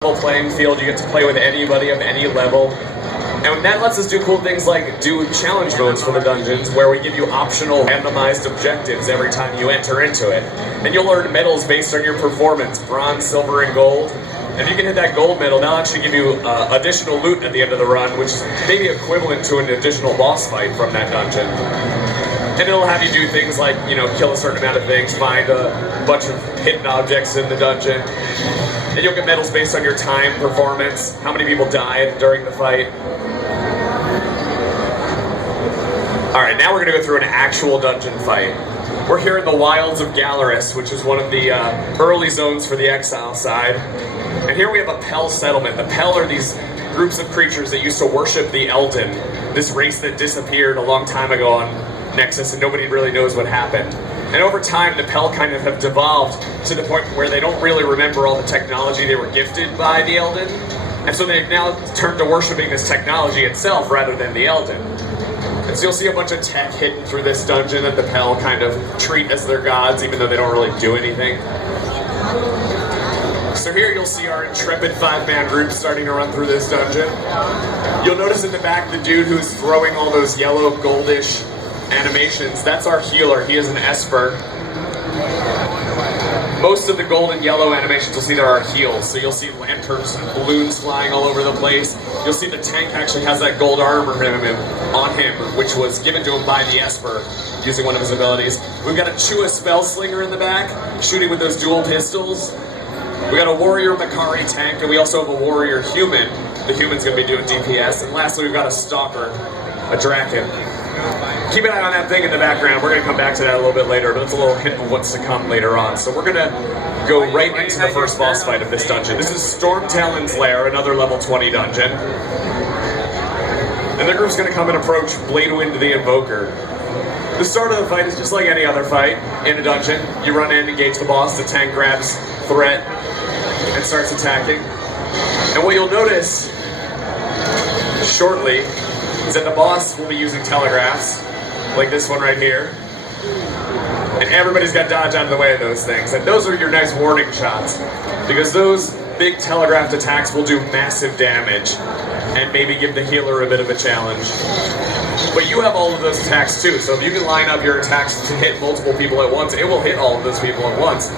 level playing field. You get to play with anybody of any level. And that lets us do cool things like do challenge modes for the dungeons, where we give you optional randomized objectives every time you enter into it. And you'll earn medals based on your performance, bronze, silver, and gold. And if you can hit that gold medal, they'll actually give you additional loot at the end of the run, which is maybe equivalent to an additional boss fight from that dungeon. And it'll have you do things like, you know, kill a certain amount of things, find a bunch of hidden objects in the dungeon. And you'll get medals based on your time, performance, how many people died during the fight. Alright, now we're going to go through an actual dungeon fight. We're here in the wilds of Gallerus, which is one of the early zones for the Exile side. And here we have a Pell settlement. The Pell are these groups of creatures that used to worship the Elden, this race that disappeared a long time ago on Nexus, and nobody really knows what happened. And over time, the Pell kind of have devolved to the point where they don't really remember all the technology they were gifted by the Elden. And so they've now turned to worshiping this technology itself rather than the Elden. And so you'll see a bunch of tech hidden through this dungeon that the Pell kind of treat as their gods, even though they don't really do anything. So here you'll see our intrepid 5-man group starting to run through this dungeon. You'll notice in the back the dude who's throwing all those yellow goldish animations, that's our healer. He is an Esper. Most of the gold and yellow animations you'll see there are heals, so you'll see lanterns and balloons flying all over the place. You'll see the tank actually has that gold armor on him, which was given to him by the Esper using one of his abilities. We've got a Chua spell slinger in the back, shooting with those dual pistols. We got a warrior Makari tank, and we also have a warrior human. The human's going to be doing DPS. And lastly, we've got a stalker, a Draken. Keep an eye on that thing in the background. We're going to come back to that a little bit later, but it's a little hint of what's to come later on. So we're going to go right into the first boss fight of this dungeon. This is Stormtalon's Lair, another level 20 dungeon. And the group's going to come and approach Bladewind the Invoker. The start of the fight is just like any other fight in a dungeon. You run in, engage the boss, the tank grabs threat, and starts attacking. And what you'll notice shortly is that the boss will be using telegraphs, like this one right here. And everybody's got to dodge out of the way of those things. And those are your nice warning shots, because those big telegraphed attacks will do massive damage and maybe give the healer a bit of a challenge. But you have all of those attacks too, so if you can line up your attacks to hit multiple people at once, it will hit all of those people at once.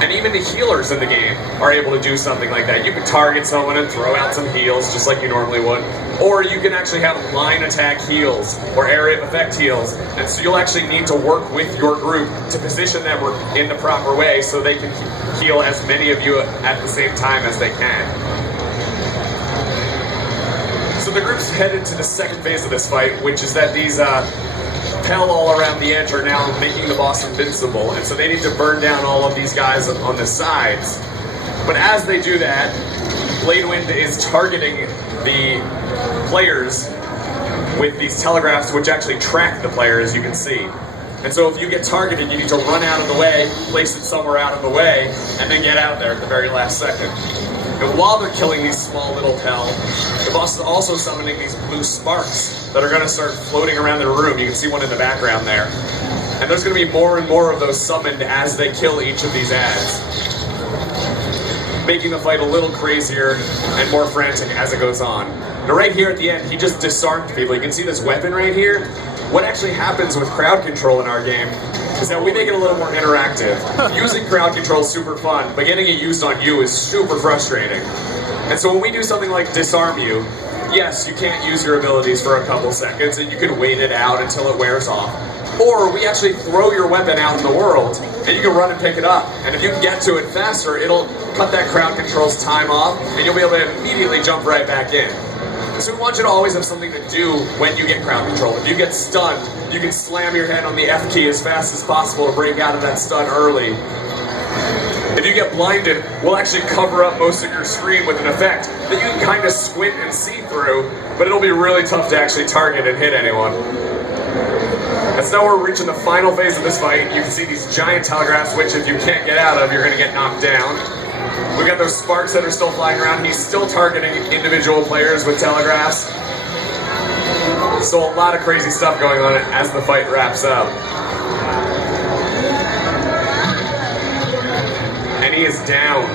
And even the healers in the game are able to do something like that. You can target someone and throw out some heals just like you normally would. Or you can actually have line attack heals or area of effect heals. And so you'll actually need to work with your group to position them in the proper way so they can heal as many of you at the same time as they can. So the group's headed to the second phase of this fight, which is that these Pell all around the edge are now making the boss invincible, and so they need to burn down all of these guys on the sides. But as they do that, Bladewind is targeting the players with these telegraphs, which actually track the player, as you can see. And so if you get targeted, you need to run out of the way, place it somewhere out of the way, and then get out there at the very last second. And while they're killing these small little Pell, the boss is also summoning these blue sparks that are going to start floating around the room. You can see one in the background there. And there's going to be more and more of those summoned as they kill each of these ads, making the fight a little crazier and more frantic as it goes on. Now right here at the end, he just disarmed people. You can see this weapon right here. What actually happens with crowd control in our game is that we make it a little more interactive. Using crowd control is super fun, but getting it used on you is super frustrating. And so when we do something like disarm you, yes, you can't use your abilities for a couple seconds, and you can wait it out until it wears off. Or we actually throw your weapon out in the world, and you can run and pick it up. And if you can get to it faster, it'll cut that crowd control's time off, and you'll be able to immediately jump right back in. So we want you to always have something to do when you get crowd control. If you get stunned, you can slam your head on the F key as fast as possible to break out of that stun early. If you get blinded, we'll actually cover up most of your screen with an effect that you can kind of squint and see through, but it'll be really tough to actually target and hit anyone. And so now we're reaching the final phase of this fight. You can see these giant telegraphs, which if you can't get out of, you're going to get knocked down. We've got those sparks that are still flying around. He's still targeting individual players with telegraphs. So a lot of crazy stuff going on as the fight wraps up. And he is down.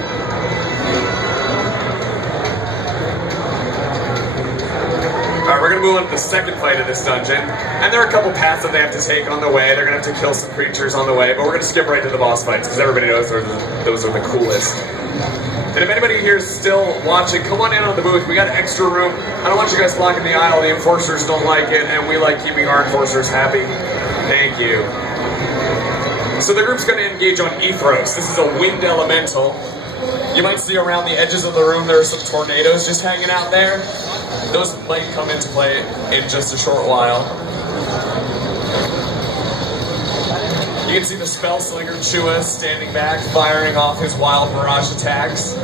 move on to the second fight of this dungeon, and there are a couple paths that they have to take on the way. They're gonna have to kill some creatures on the way, but we're gonna skip right to the boss fights because everybody knows those are the coolest. And if anybody here is still watching, come on in on the booth. We got extra room. I don't want you guys blocking the aisle. The enforcers don't like it, and we like keeping our enforcers happy. Thank you. So the group's going to engage on Ethros. This is a winged elemental. You might see around the edges of the room there are some tornadoes just hanging out there. Those might come into play in just a short while. You can see the spell slinger Chua standing back, firing off his wild barrage attacks.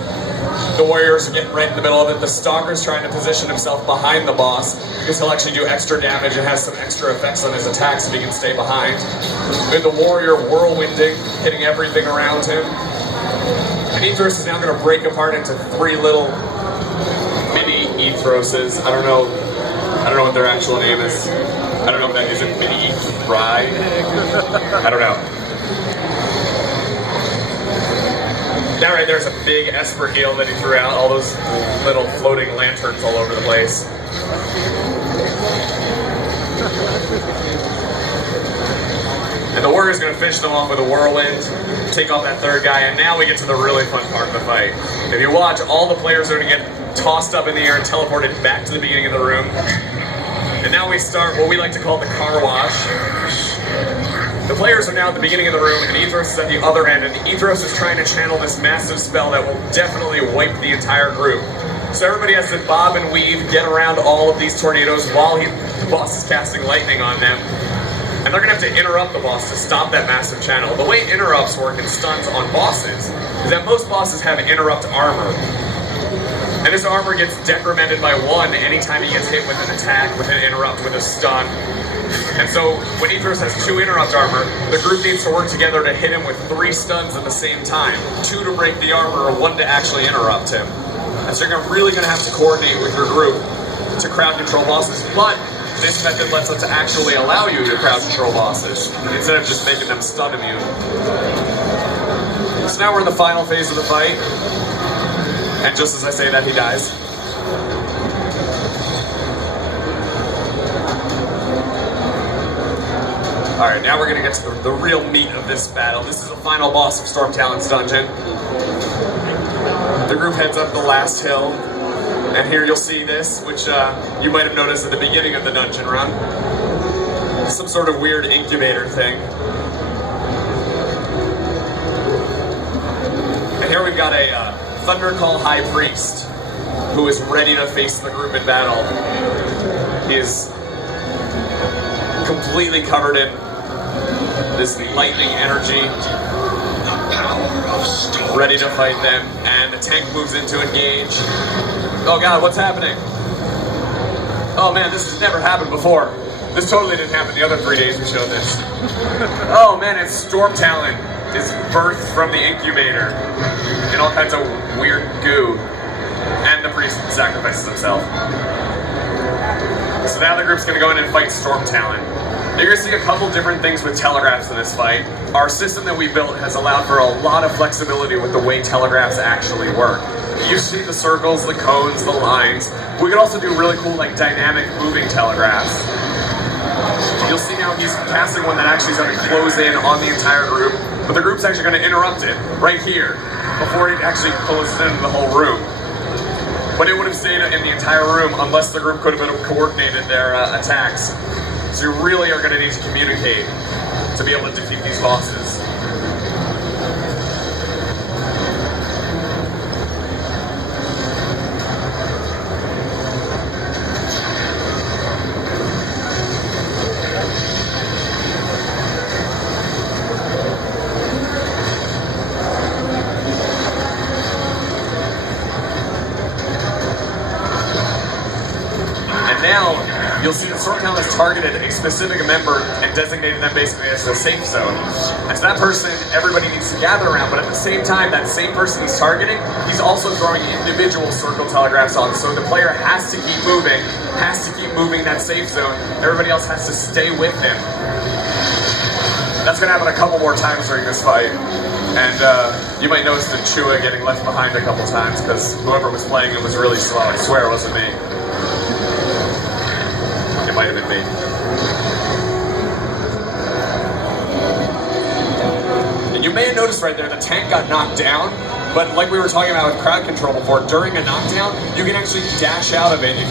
The warriors are getting right in the middle of it. The stalker's trying to position himself behind the boss because he'll actually do extra damage and has some extra effects on his attacks if he can stay behind. With the warrior whirlwinding, hitting everything around him. And Ethros is now going to break apart into 3 little mini Ethroses. I don't know what their actual name is. I don't know if that is a mini Ethride. I don't know. That right there's a big Esper heel that he threw out. All those little floating lanterns all over the place. And the warrior's going to finish them off with a whirlwind, take off that third guy, and now we get to the really fun part of the fight. If you watch, all the players are going to get tossed up in the air and teleported back to the beginning of the room. And now we start what we like to call the car wash. The players are now at the beginning of the room, and Ethros is at the other end, and Ethros is trying to channel this massive spell that will definitely wipe the entire group. So everybody has to bob and weave, get around all of these tornadoes while the boss is casting lightning on them. And they're going to have to interrupt the boss to stop that massive channel. The way interrupts work in stuns on bosses is that most bosses have interrupt armor. And this armor gets decremented by 1 anytime he gets hit with an attack, with an interrupt, with a stun. And so when Ethros has 2 interrupt armor, the group needs to work together to hit him with 3 stuns at the same time. 2 to break the armor, or 1 to actually interrupt him. And so you're really going to have to coordinate with your group to crowd control bosses. But this method lets us actually allow you to crowd control bosses, instead of just making them stun immune. So now we're in the final phase of the fight. And just as I say that, he dies. Alright, now we're going to get to the real meat of this battle. This is the final boss of Stormtalon's dungeon. The group heads up the last hill. And here you'll see this, which you might have noticed at the beginning of the dungeon run. Some sort of weird incubator thing. And here we've got a Thundercall High Priest, who is ready to face the group in battle. He is completely covered in this lightning energy, ready to fight them, and the tank moves in to engage. Oh god, what's happening? Oh man, this has never happened before. This totally didn't happen the other 3 days we showed this. Oh man, it's Stormtalon is birthed from the incubator in all kinds of weird goo. And the priest sacrifices himself. So now the group's gonna go in and fight Stormtalon. You're gonna see a couple different things with telegraphs in this fight. Our system that we built has allowed for a lot of flexibility with the way telegraphs actually work. You see the circles, the cones, the lines. We can also do really cool, like, dynamic moving telegraphs. You'll see now he's casting one that actually is going to close in on the entire group, but the group's actually going to interrupt it right here before it actually closes into the whole room. But it would have stayed in the entire room unless the group could have coordinated their attacks. So you really are going to need to communicate to be able to defeat these bosses. Now, you'll see that Stormtalon has targeted a specific member and designated them basically as a safe zone. And so that person, everybody needs to gather around, but at the same time, that same person he's targeting, he's also throwing individual circle telegraphs on. So the player has to keep moving that safe zone. Everybody else has to stay with him. That's going to happen a couple more times during this fight. And you might notice the Chua getting left behind a couple times because whoever was playing it was really slow. I swear it wasn't me. Vitamin B. And you may have noticed right there, the tank got knocked down, but like we were talking about with crowd control before, during a knockdown, you can actually dash out of it if you